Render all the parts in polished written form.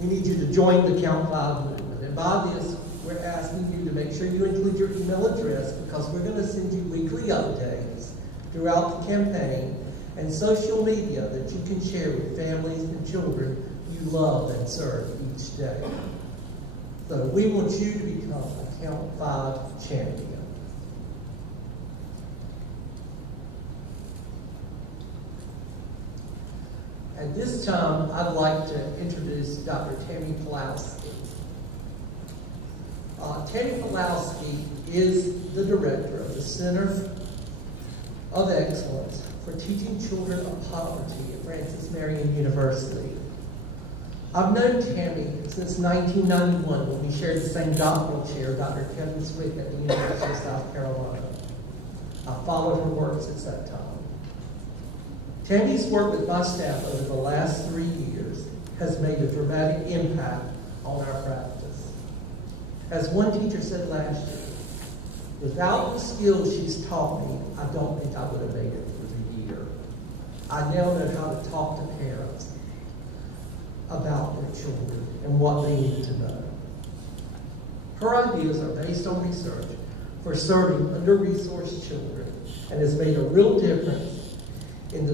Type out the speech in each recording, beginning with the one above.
We need you to join the Count 5 movement. And by this, we're asking you to make sure you include your email address, because we're going to send you weekly updates throughout the campaign and social media that you can share with families and children you love and serve each day. So we want you to become a Count 5 champion. At this time, I'd like to introduce Dr. Tammy Pawlowski. Tammy Pawlowski is the director of the Center of Excellence for Teaching Children of Poverty at Francis Marion University. I've known Tammy since 1991 when we shared the same doctoral chair, Dr. Kevin Swick at the University of South Carolina. I followed her work since that time. Tammy's work with my staff over the last 3 years has made a dramatic impact on our practice. As one teacher said last year, without the skills she's taught me, I don't think I would have made it through the year. I now know how to talk to parents about their children and what they need to know. Her ideas are based on research for serving under-resourced children and has made a real difference in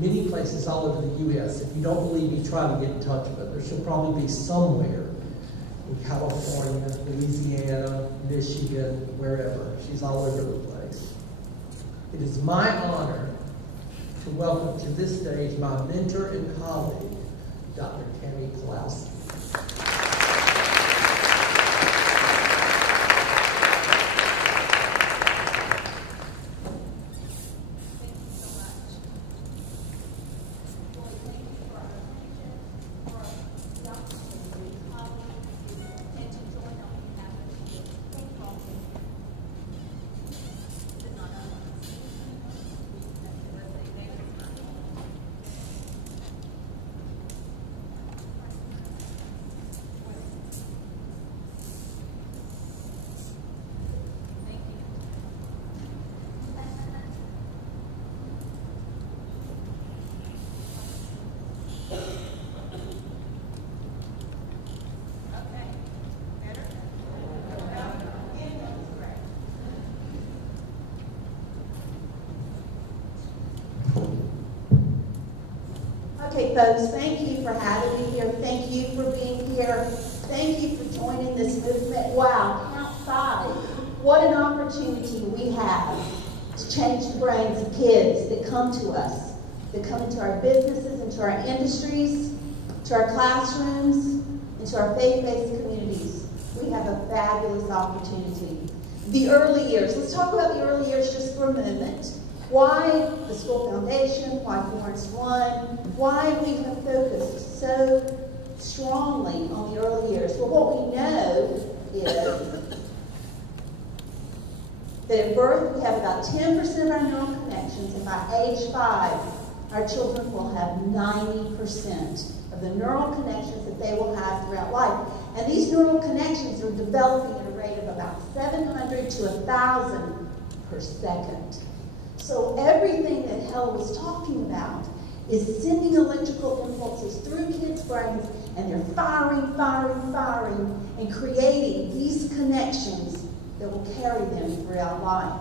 many places all over the U.S. If you don't believe me, try to get in touch with her. She'll probably be somewhere in California, Louisiana, Michigan, wherever. She's all over the place. It is my honor to welcome to this stage my mentor and colleague, Dr. Tammy Pawlowski. Okay, folks, thank you for having me here. Thank you for being here. Thank you for joining this movement. Wow, Count 5. What an opportunity we have to change the brains of kids that come to us, that come into our businesses, into our industries, to our classrooms, into our faith-based communities. We have a fabulous opportunity. The early years. Let's talk about the early years just for a moment. Why the School Foundation, why Florence One, why we have focused so strongly on the early years. Well, what we know is that at birth we have about 10% of our neural connections, and by age 5, our children will have 90% of the neural connections that they will have throughout life. And these neural connections are developing at a rate of about 700 to 1,000 per second. So everything that Helen was talking about is sending electrical impulses through kids' brains, and they're firing, and creating these connections that will carry them throughout life.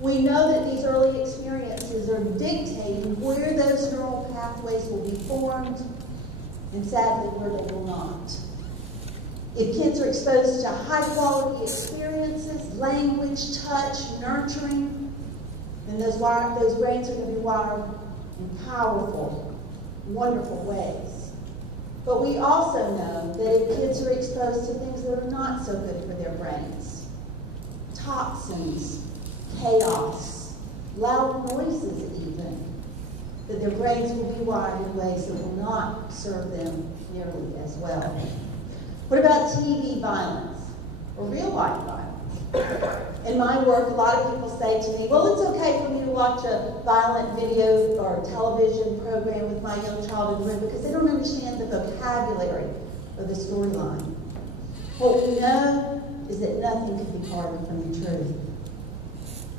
We know that these early experiences are dictating where those neural pathways will be formed, and sadly, where they will not. If kids are exposed to high-quality experiences, language, touch, nurturing, then those brains are going to be wired in powerful, wonderful ways. But we also know that if kids are exposed to things that are not so good for their brains, toxins, chaos, loud noises even, that their brains will be wired in ways that will not serve them nearly as well. What about TV violence or real life violence? In my work, a lot of people say to me, well, it's okay for me to watch a violent video or television program with my young child in the room because they don't understand the vocabulary of the storyline. What we know is that nothing can be farther from the truth.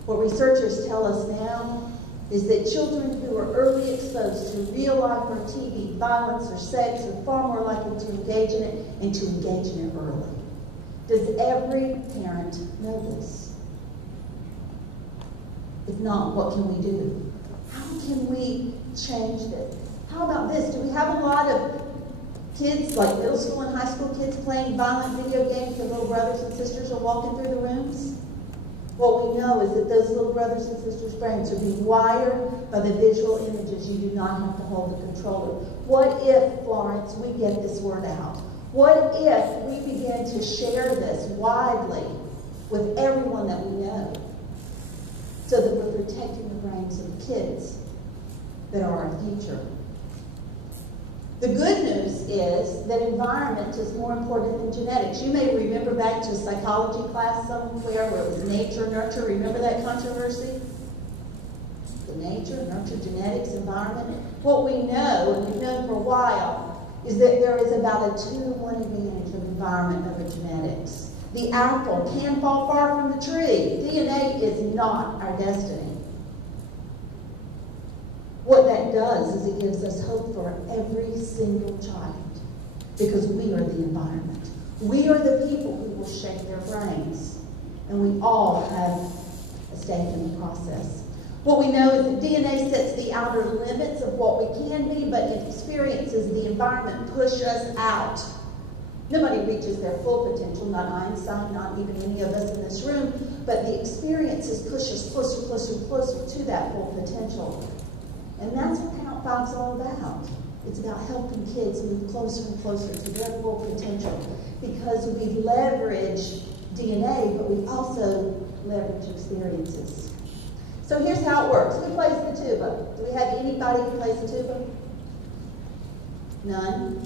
What researchers tell us now is that children who are early exposed to real life or TV violence or sex are far more likely to engage in it, and to engage in it early. Does every parent know this? If not, what can we do? How can we change this? How about this? Do we have a lot of kids, like middle school and high school kids, playing violent video games and little brothers and sisters are walking through the rooms? What we know is that those little brothers and sisters' brains are being wired by the visual images. You do not have to hold the controller. What if, Florence, we get this word out? What if we begin to share this widely with everyone that we know so that we're protecting the brains of kids that are our future? The good news is that environment is more important than genetics. You may remember back to a psychology class somewhere where it was nature, nurture. Remember that controversy? The nature, nurture, genetics, environment. What we know, and we've known for a while, is that there is about a 2-to-1 advantage of environment over genetics. The apple can fall far from the tree. DNA is not our destiny. What that does is it gives us hope for every single child, because we are the environment. We are the people who will shape their brains, and we all have a stake in the process. What we know is that DNA sets the outer limits of what we can be, but it experiences the environment push us out. Nobody reaches their full potential, not Einstein, not even any of us in this room, but the experiences push us closer, closer, closer to that full potential. And that's what Count Five's all about. It's about helping kids move closer and closer to their full potential, because we leverage DNA, but we also leverage experiences. So here's how it works. Who plays the tuba? Do we have anybody who plays the tuba? None?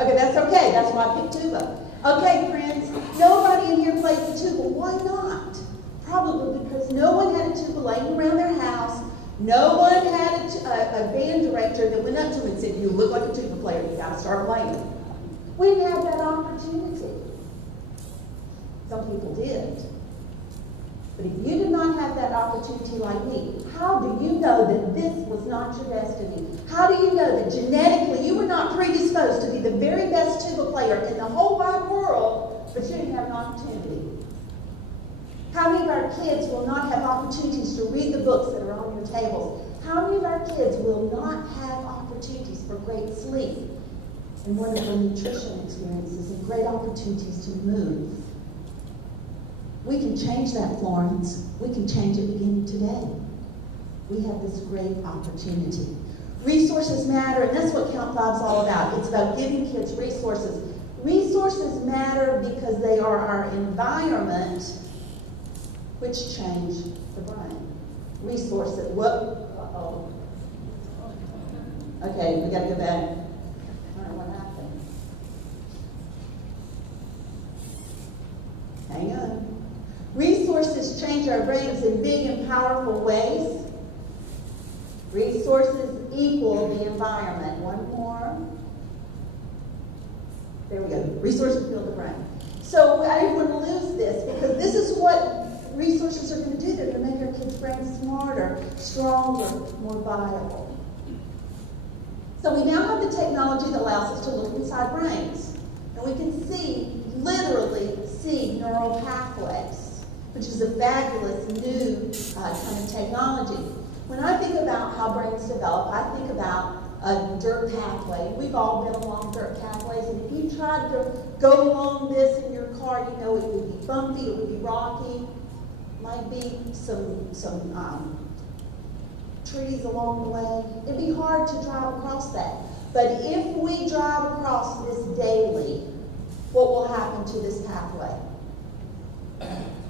Okay, that's okay. That's why I picked tuba. Okay, friends, nobody in here plays the tuba. Why not? Probably because no one had a tuba laying around their house. No one had a band director that went up to him and said, "You look like a tuba player, you gotta start playing." We didn't have that opportunity. Some people did. But if you did not have that opportunity like me, how do you know that this was not your destiny? How do you know that genetically you were not predisposed to be the very best tuba player in the whole wide world, but you didn't have an opportunity? How many of our kids will not have opportunities to read the books that are on your tables? How many of our kids will not have opportunities for great sleep and wonderful nutrition experiences and great opportunities to move? We can change that, Florence. We can change it beginning today. We have this great opportunity. Resources matter, and that's what Count Five's all about. It's about giving kids resources. Resources matter because they are our environment, which change the brain. Resources, uh-oh. Okay, we gotta go back. I don't know what happened. Hang on. Resources change our brains in big and powerful ways. Resources equal the environment. One more. There we go. Resources build the brain. So I didn't want to lose this, because this is what resources are going to do. They're going to make our kids' brains smarter, stronger, more viable. So we now have the technology that allows us to look inside brains. And we can literally see neural pathways, which is a fabulous new kind of technology. When I think about how brains develop, I think about a dirt pathway. We've all been along dirt pathways, and if you tried to go along this in your car, you know it would be bumpy, it would be rocky, might be some trees along the way. It'd be hard to drive across that. But if we drive across this daily, what will happen to this pathway?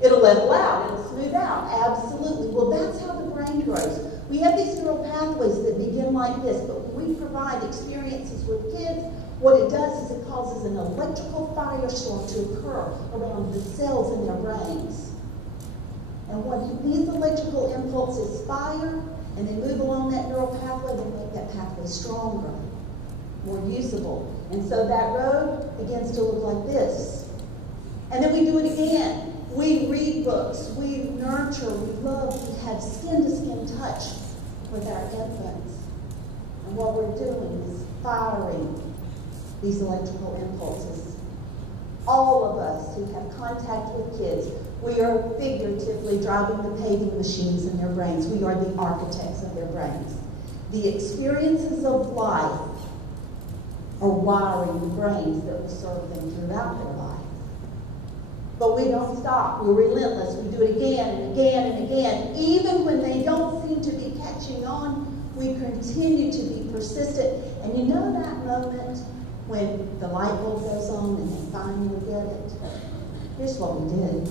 It'll level out, it'll smooth out, absolutely. Well, that's how the brain grows. We have these neural pathways that begin like this, but when we provide experiences with kids, what it does is it causes an electrical firestorm to occur around the cells in their brains. And when these electrical impulses fire and they move along that neural pathway, they make that pathway stronger, more usable. And so that road begins to look like this. And then we do it again. We read books, we nurture, we love, we have skin-to-skin touch with our infants. And what we're doing is firing these electrical impulses. All of us who have contact with kids, we are figuratively driving the paving machines in their brains. We are the architects of their brains. The experiences of life are wiring the brains that will serve them throughout their life. But we don't stop. We're relentless. We do it again and again and again. Even when they don't seem to be catching on, we continue to be persistent. And you know that moment when the light bulb goes on and they finally get it? Here's what we did.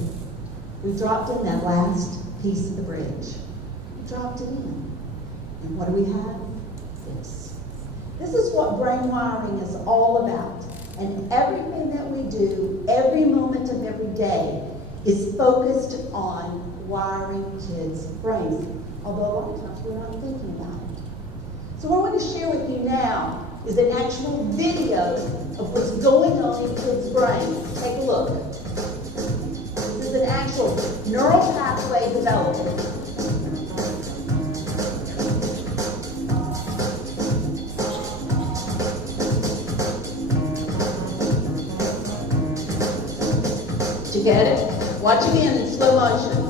We dropped in that last piece of the bridge. We dropped it in. And what do we have? This. This is what brain wiring is all about. And everything that we do, every moment of every day, is focused on wiring kids' brains. Although a lot of times we're not thinking about it. So what I want to share with you now is an actual video of what's going on in kids' brains. Take a look. This is an actual neural pathway development. Did you get it? Watch again in slow motion.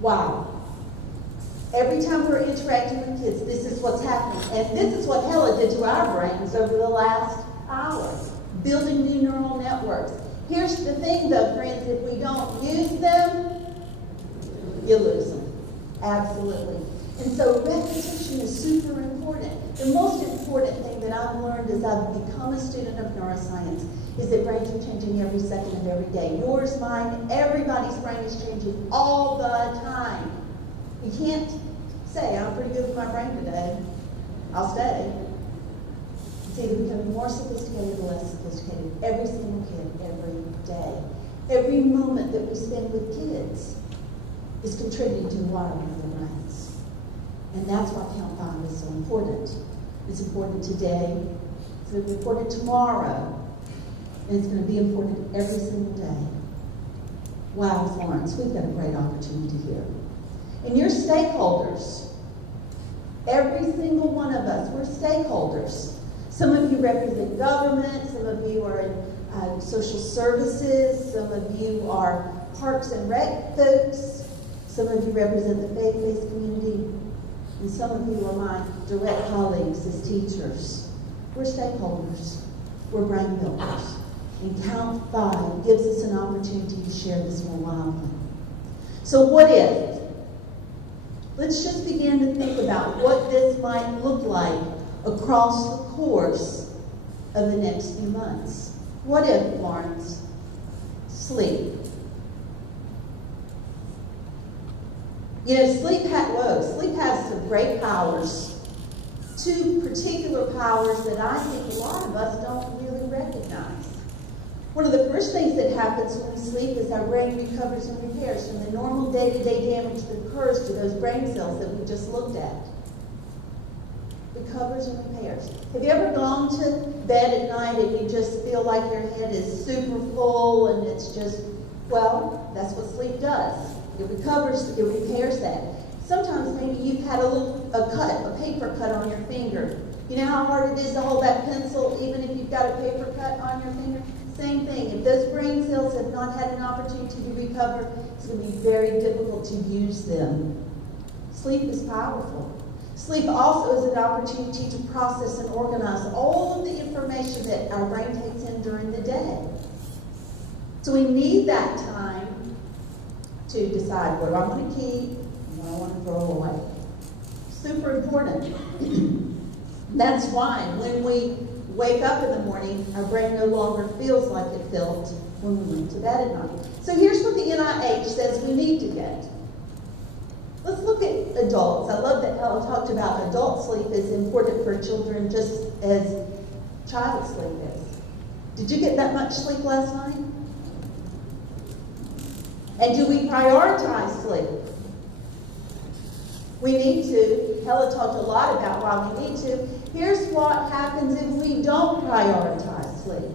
Wow. Every time we're interacting with kids, this is what's happening. And this is what Hella did to our brains over the last hour, building new neural networks. Here's the thing though, friends, if we don't use them, you lose them. Absolutely. And so repetition is super important. The most important thing that I've learned as I've become a student of neuroscience is that brains are changing every second of every day. Yours, mine, everybody's brain is changing all the time. You can't say, I'm pretty good with my brain today. I'll stay. It's either becoming more sophisticated or less sophisticated. Every single kid, every day. Every moment that we spend with kids is contributing to the wiring of their brains. And that's why Count 5 is so important. It's important today, it's going to be important tomorrow, and it's going to be important every single day. Wow, Florence, we've got a great opportunity here. And you're stakeholders. Every single one of us, we're stakeholders. Some of you represent government, some of you are in social services, some of you are parks and rec folks, some of you represent the faith-based community, and some of you are my direct colleagues as teachers. We're stakeholders. We're brain builders. And Count 5 gives us an opportunity to share this more wildly. So what if? Let's just begin to think about what this might look like across the course of the next few months. What if, Lawrence? Sleep. You know, sleep has some great powers. Two particular powers that I think a lot of us don't really recognize. One of the first things that happens when we sleep is our brain recovers and repairs from the normal day-to-day damage that occurs to those brain cells that we just looked at. Recovers and repairs. Have you ever gone to bed at night and you just feel like your head is super full and it's just, well, that's what sleep does. It recovers, it repairs that. Sometimes maybe you've had a paper cut on your finger. You know how hard it is to hold that pencil even if you've got a paper cut on your finger? Same thing. If those brain cells have not had an opportunity to recover, it's going to be very difficult to use them. Sleep is powerful. Sleep also is an opportunity to process and organize all of the information that our brain takes in during the day. So we need that time to decide what I want to keep and what I want to throw away. Super important. That's why when we wake up in the morning, our brain no longer feels like it felt when we went to bed at night. So here's what the NIH says we need to get. Let's look at adults. I love that Helen talked about adult sleep is important for children just as child sleep is. Did you get that much sleep last night? And do we prioritize sleep? We need to. Helen talked a lot about why we need to. Here's what happens if we don't prioritize sleep.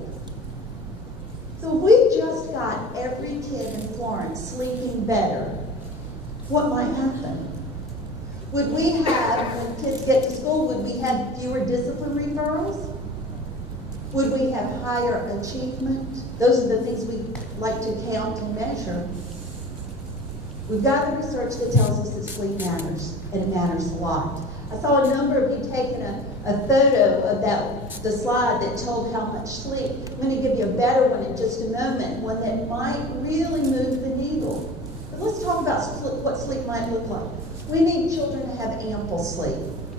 So if we just got every kid in Florence sleeping better, what might happen? Would we have, when kids get to school, would we have fewer discipline referrals? Would we have higher achievement? Those are the things we like to count and measure. We've got the research that tells us that sleep matters, and it matters a lot. I saw a number of you taking a photo of the slide that told how much sleep. I'm going to give you a better one in just a moment, one that might really move the needle. But let's talk about what sleep might look like. We need children to have ample sleep,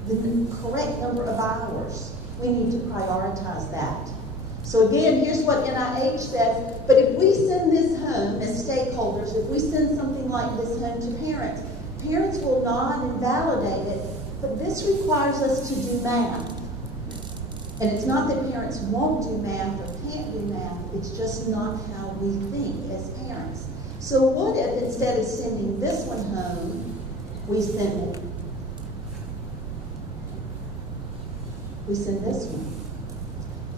the correct number of hours. We need to prioritize that. So again, here's what NIH says, but if we send this home as stakeholders, if we send something like this home to parents, parents will nod and validate it, but this requires us to do math. And it's not that parents won't do math or can't do math, it's just not how we think as parents. So what if instead of sending this one home, we send this one?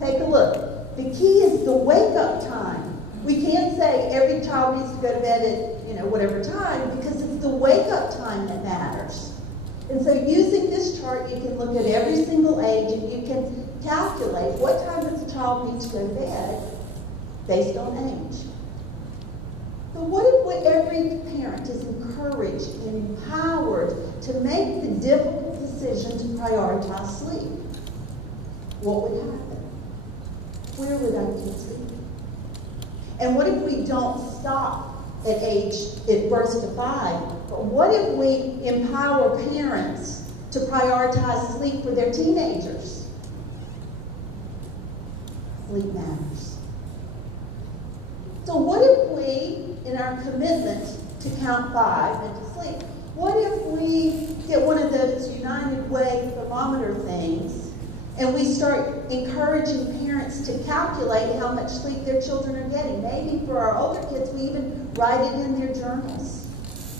Take a look. The key is the wake-up time. We can't say every child needs to go to bed at whatever time, because it's the wake-up time that matters. And so using this chart, you can look at every single age and you can calculate what time does a child need to go to bed based on age. So what if every parent is encouraged and empowered to make the difficult decision to prioritize sleep? What would happen? Where would our kids be? And what if we don't stop at birth to 5, but what if we empower parents to prioritize sleep for their teenagers? Sleep matters. So what if we, in our commitment to count 5 and to sleep, what if we get one of those United Way thermometer things and we start encouraging parents to calculate how much sleep their children are getting? Maybe for our older kids, we even write it in their journals,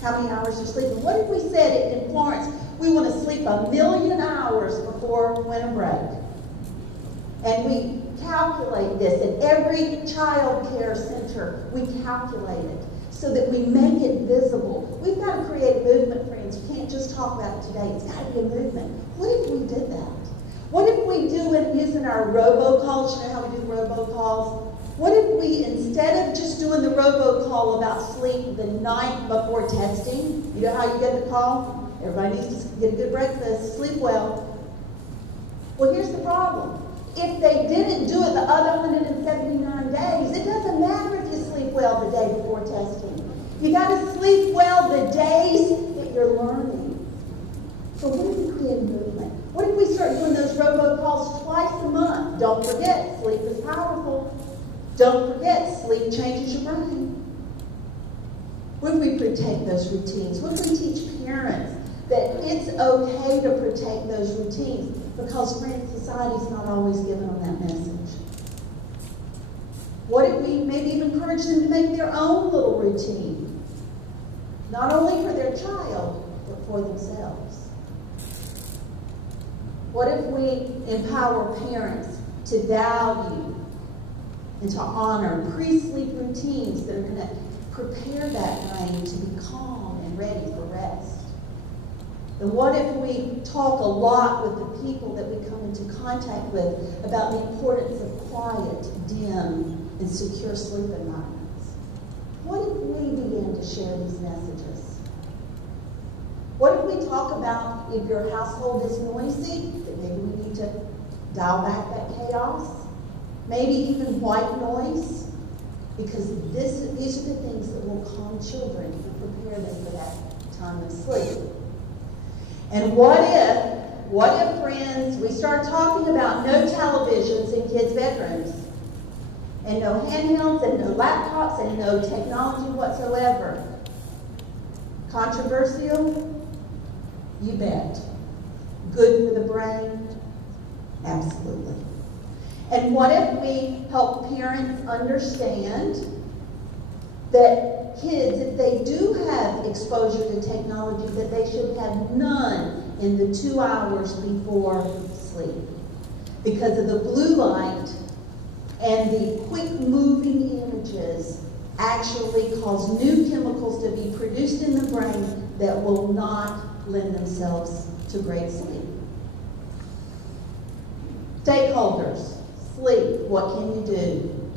how many hours they're sleeping. What if we said it in Florence, we want to sleep 1 million hours before winter break? And we calculate this at every child care center. We calculate it so that we make it visible. We've got to create a movement, friends. We can't just talk about it today. It's got to be a movement. What if we did that? What if we do it using our robocalls? You know how we do robocalls? What if we, instead of just doing the robocall about sleep the night before testing, you know how you get the call? Everybody needs to get a good breakfast, sleep well. Well, here's the problem. If they didn't do it the other 179 days, it doesn't matter if you sleep well the day before testing. You got to sleep well the days that you're learning. So what if we create a movement? What if we start doing those robocalls twice a month? Don't forget, sleep is powerful. Don't forget, sleep changes your brain. What if we protect those routines? What if we teach parents that it's okay to protect those routines? Because, friends, society's not always given on that message. What if we maybe even encourage them to make their own little routine? Not only for their child, but for themselves. What if we empower parents to value and to honor pre-sleep routines that are going to prepare that brain to be calm and ready for rest? And what if we talk a lot with the people that we come into contact with about the importance of quiet, dim, and secure sleep environments? What if we begin to share these messages? What if we talk about if your household is noisy, that maybe we need to dial back that chaos? Maybe even white noise? Because these are the things that will calm children and prepare them for that time of sleep. And what if, friends, we start talking about no televisions in kids' bedrooms, and no handhelds, and no laptops, and no technology whatsoever? Controversial? You bet. Good for the brain? Absolutely. And what if we help parents understand that kids, if they do have exposure to technology, that they should have none in the 2 hours before sleep because of the blue light And the quick moving images actually cause new chemicals to be produced in the brain that will not lend themselves to great sleep. Stakeholders, sleep, what can you do?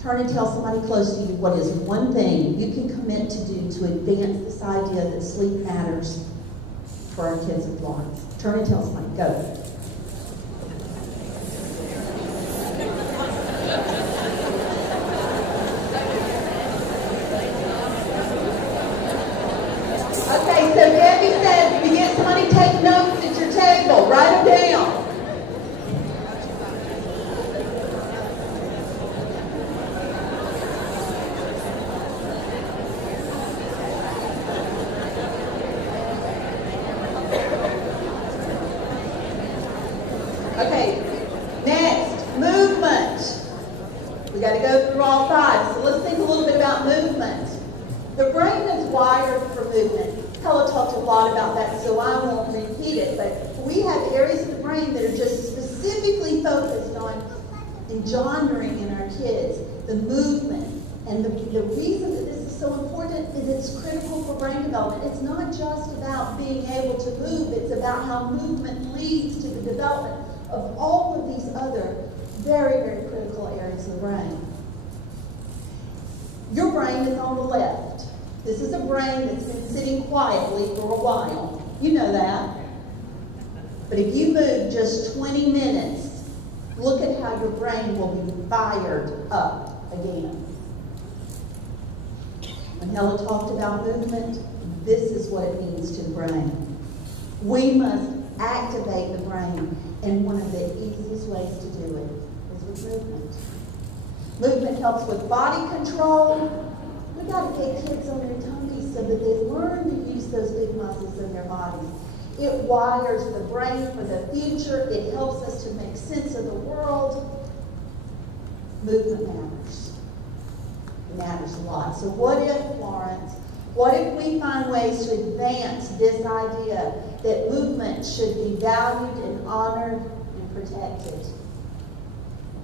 Turn and tell somebody close to you what is one thing you can commit to do to advance this idea that sleep matters for our kids in Florence. Turn and tell somebody, go. Okay, so Debbie said, if you get somebody take notes at your table, write them down. Okay, next, movement. We got to go through all five. So let's think a little bit about movement. The brain is wired for movement. Hella talked a lot about that, so I won't repeat it, but we have areas of the brain that are just specifically focused on engendering in our kids the movement. And the reason that this is so important is it's critical for brain development. It's not just about being able to move, it's about how movement leads to the development of all of these other very, very critical areas of the brain. Your brain is on the left. This is a brain that's been sitting quietly for a while. You know that. But if you move just 20 minutes, look at how your brain will be fired up again. When Hella talked about movement, this is what it means to the brain. We must activate the brain, and one of the easiest ways to do it is with movement. Movement helps with body control. We got to get kids on their tummies so that they learn to use those big muscles in their bodies. It wires the brain for the future. It helps us to make sense of the world. Movement matters. It matters a lot. So what if, Florence, what if we find ways to advance this idea that movement should be valued and honored and protected?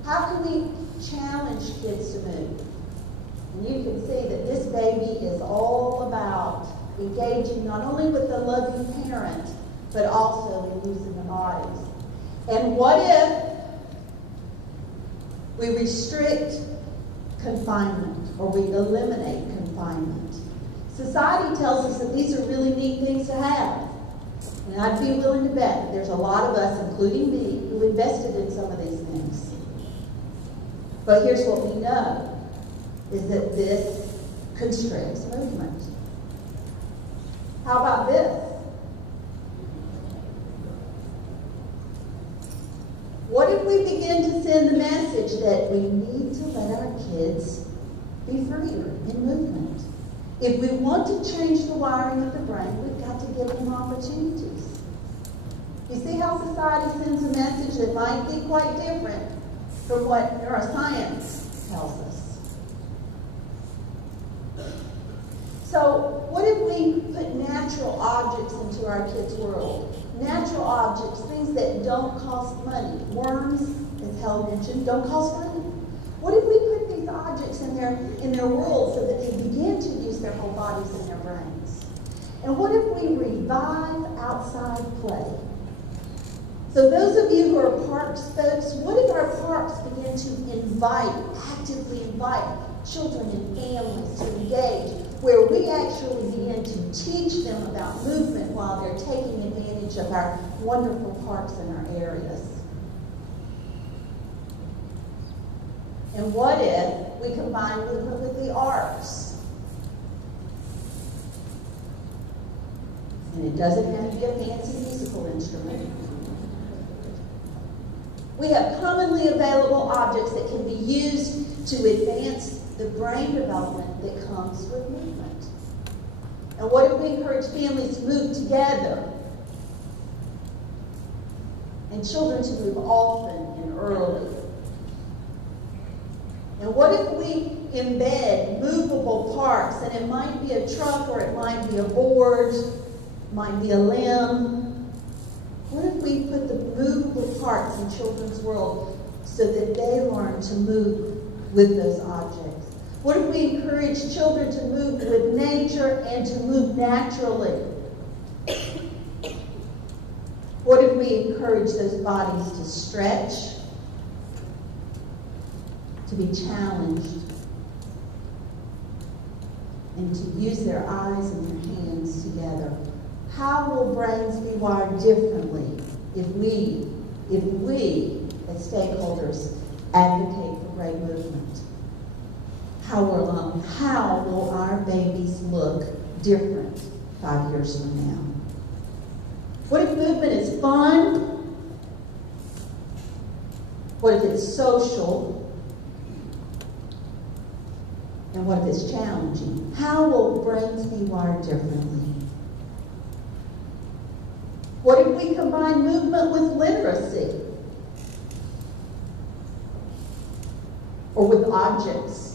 How can we challenge kids to move? And you can see that this baby is all about engaging not only with the loving parent, but also in using the bodies. And what if we restrict confinement or we eliminate confinement? Society tells us that these are really neat things to have. And I'd be willing to bet that there's a lot of us, including me, who invested in some of these things. But here's what we know, is that this constricts movement. How about this? What if we begin to send the message that we need to let our kids be freer in movement? If we want to change the wiring of the brain, we've got to give them opportunities. You see how society sends a message that might be quite different from what neuroscience tells us. So what if we put natural objects into our kids' world? Natural objects, things that don't cost money. Worms, as Helen mentioned, don't cost money. What if we put these objects in their world so that they begin to use their whole bodies and their brains? And what if we revive outside play? So those of you who are parks folks, what if our parks begin to actively invite children and families to engage, where we actually begin to teach them about movement while they're taking advantage of our wonderful parks in our areas? And what if we combine movement with the arts? And it doesn't have to be a fancy musical instrument. We have commonly available objects that can be used to advance the brain development that comes with movement. And what if we encourage families to move together? And children to move often and early? And what if we embed movable parks, and it might be a truck or it might be a board, it might be a limb. What if we put the movable parts in children's world so that they learn to move with those objects? What if we encourage children to move with nature and to move naturally? What if we encourage those bodies to stretch, to be challenged, and to use their eyes and their hands together? How will brains be wired differently if we as stakeholders advocate for brain movement? How will our babies look different 5 years from now? What if movement is fun? What if it's social? And what if it's challenging? How will brains be wired differently? What if we combine movement with literacy? Or with objects?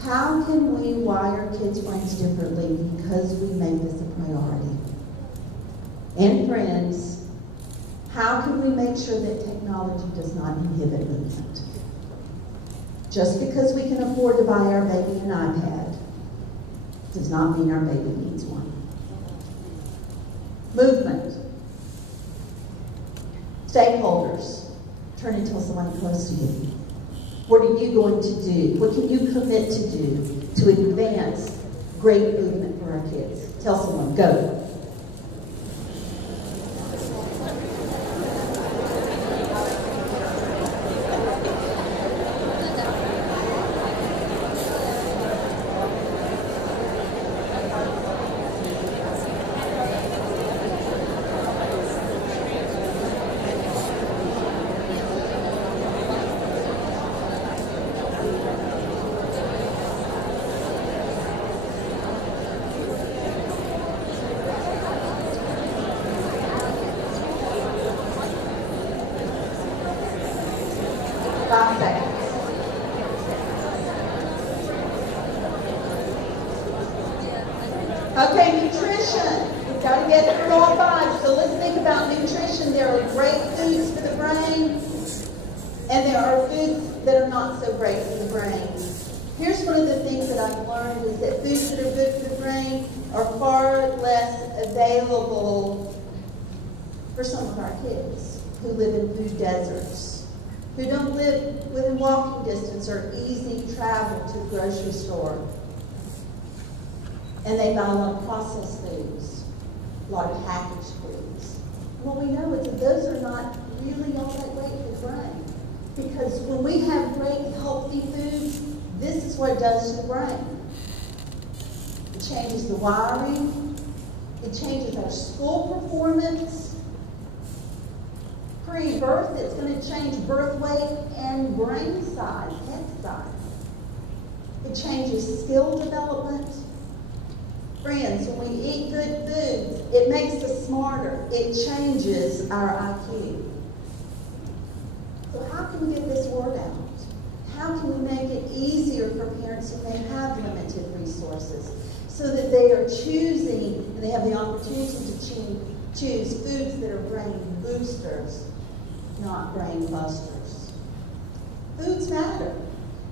How can we wire kids' brains differently because we make this a priority? And friends, how can we make sure that technology does not inhibit movement? Just because we can afford to buy our baby an iPad does not mean our baby needs one. Movement. Stakeholders. Turn and tell someone close to you. What are you going to do? What can you commit to do to advance great movement for our kids? Tell someone, go. Okay, nutrition. We've got to get through all five. So let's think about nutrition. There are great foods for the brain, and there are foods that are not so great for the brain. Here's one of the things that I've learned is that foods that are good for the brain are far less available for some of our kids who live in food deserts, who don't live within walking distance or easy travel to the grocery store. And they buy a lot of processed foods, a lot of packaged foods. What we know is that those are not really all that great for the brain. Because when we have great, healthy foods, this is what it does to the brain. It changes the wiring. It changes our school performance. Pre-birth, it's going to change birth weight and brain size, head size. It changes skill development. Friends, when we eat good foods, it makes us smarter. It changes our IQ. So how can we get this word out? How can we make it easier for parents who may have limited resources so that they are choosing and they have the opportunity to choose foods that are brain boosters, not brain busters? Foods matter,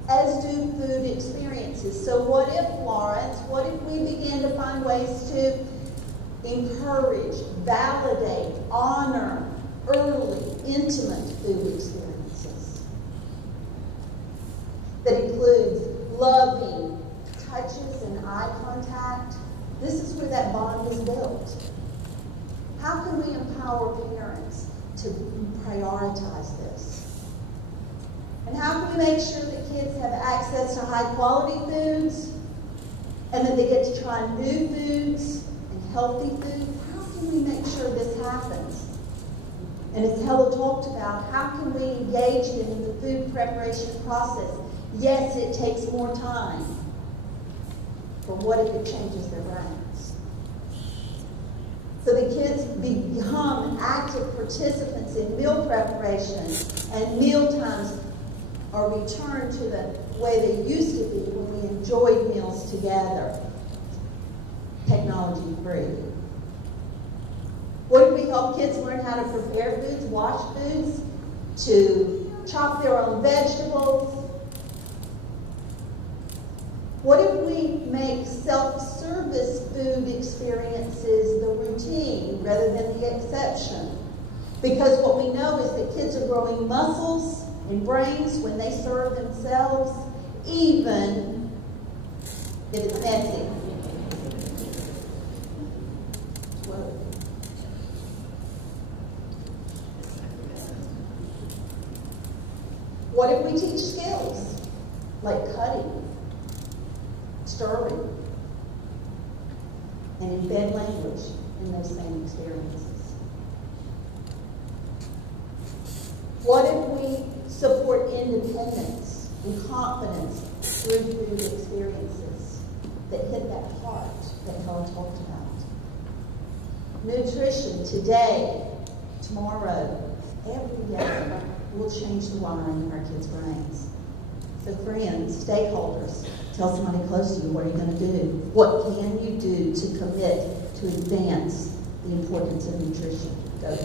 as do food experiences. So what if, Lawrence, what if we begin to find ways to encourage, validate, honor early, intimate food experiences that includes loving touches and eye contact? This is where that bond is built. How can we empower parents to prioritize this? And how can we make sure that kids have access to high quality foods and that they get to try new foods and healthy foods? How can we make sure this happens? And as Hella talked about, how can we engage them in the food preparation process? Yes, it takes more time, but what if it changes their brains? So the kids become active participants in meal preparation, and meal times are returned to the way they used to be when we enjoyed meals together, technology free. What if we help kids learn how to prepare foods, wash foods, to chop their own vegetables? What if we make self-service food experiences the routine rather than the exception? Because what we know is that kids are growing muscles and brains when they serve themselves, even if it's messy. What if we teach skills like cutting, stirring, and embed language in those same experiences? What if we support independence and confidence through food experiences that hit that heart that Helen talked about? Nutrition today, tomorrow, every day will change the wiring of our kids' brains. So friends, stakeholders, tell somebody close to you, what are you going to do? What can you do to commit to advance the importance of nutrition? Go.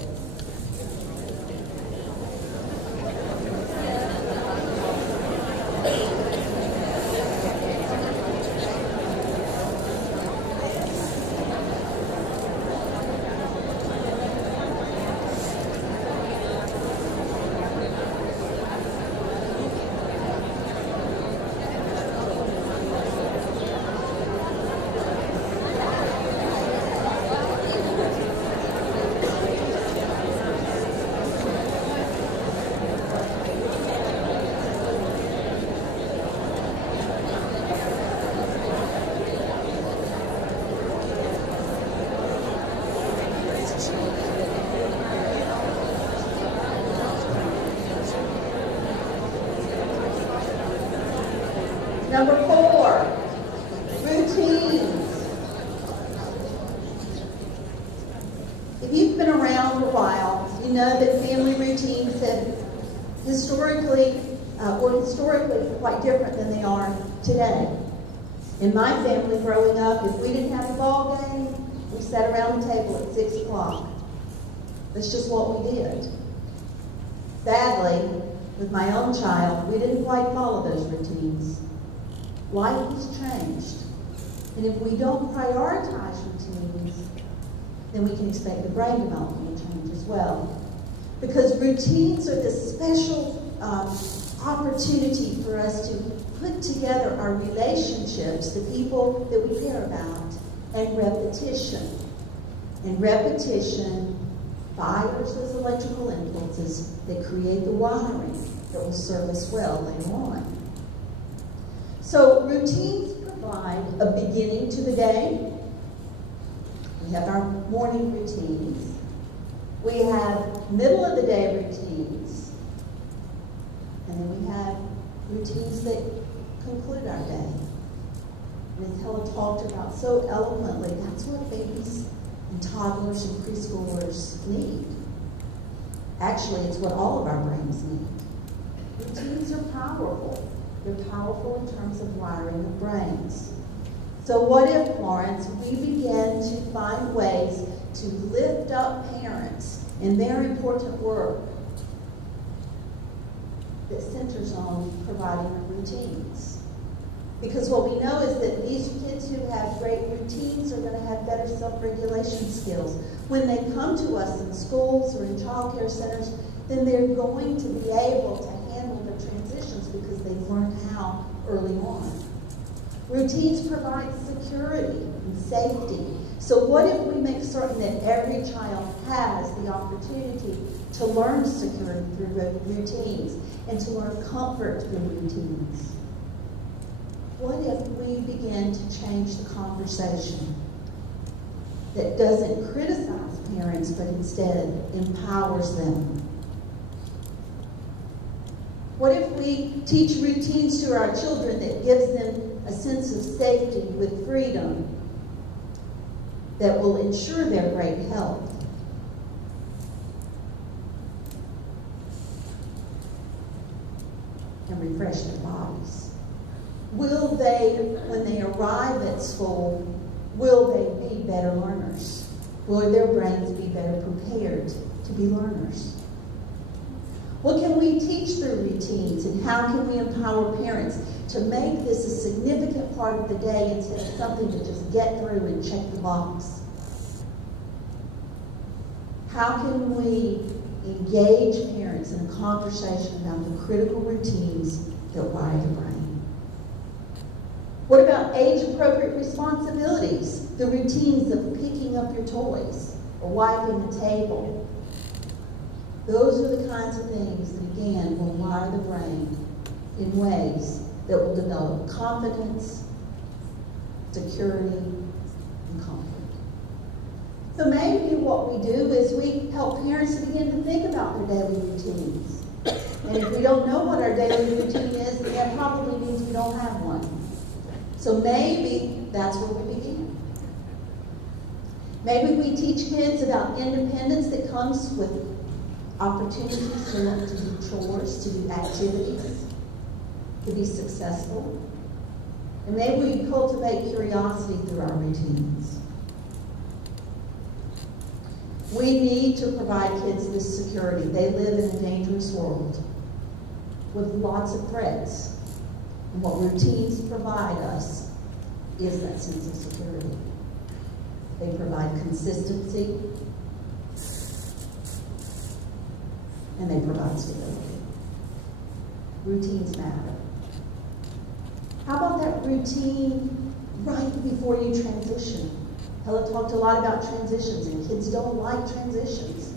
Number 4, routines. If you've been around a while, you know that family routines have historically quite different than they are today. In my family growing up, if we didn't have a ball game, we sat around the table at 6 o'clock. That's just what we did. Sadly, with my own child, we didn't quite follow those routines. Life has changed. And if we don't prioritize routines, then we can expect the brain development to change as well. Because routines are the special opportunity for us to put together our relationships, the people that we care about, and repetition. And repetition fires those electrical impulses that create the wiring that will serve us well later on. So routines provide a beginning to the day. We have our morning routines. We have middle of the day routines. And then we have routines that conclude our day. And as Helen talked about so eloquently, that's what babies and toddlers and preschoolers need. Actually, it's what all of our brains need. Routines are powerful. They're powerful in terms of wiring of brains. So what if, Florence, we begin to find ways to lift up parents in their important work that centers on providing routines? Because what we know is that these kids who have great routines are going to have better self-regulation skills. When they come to us in schools or in child care centers, then they're going to be able to handle the transitions because they've learned how early on. Routines provide security and safety. So what if we make certain that every child has the opportunity to learn security through routines and to learn comfort through routines? What if we begin to change the conversation that doesn't criticize parents but instead empowers them? What if we teach routines to our children that gives them a sense of safety with freedom that will ensure their great health? And refresh their bodies? Will they, when they arrive at school, will they be better learners? Will their brains be better prepared to be learners? What can we teach through routines, and how can we empower parents to make this a significant part of the day instead of something to just get through and check the box? How can we engage parents in a conversation about the critical routines that wire the brain? What about age-appropriate responsibilities? The routines of picking up your toys or wiping the table. Those are the kinds of things that, again, will wire the brain in ways that will develop confidence, security, and conflict. So maybe what we do is we help parents to begin to think about their daily routines. And if we don't know what our daily routine is, then that probably means we don't have one. So maybe that's where we begin. Maybe we teach kids about independence that comes with opportunities to learn to do chores, to do activities, to be successful. And maybe we cultivate curiosity through our routines. We need to provide kids this security. They live in a dangerous world with lots of threats. And what routines provide us is that sense of security. They provide consistency, and they provide stability. Routines matter. How about that routine right before you transition? Helen talked a lot about transitions, and kids don't like transitions.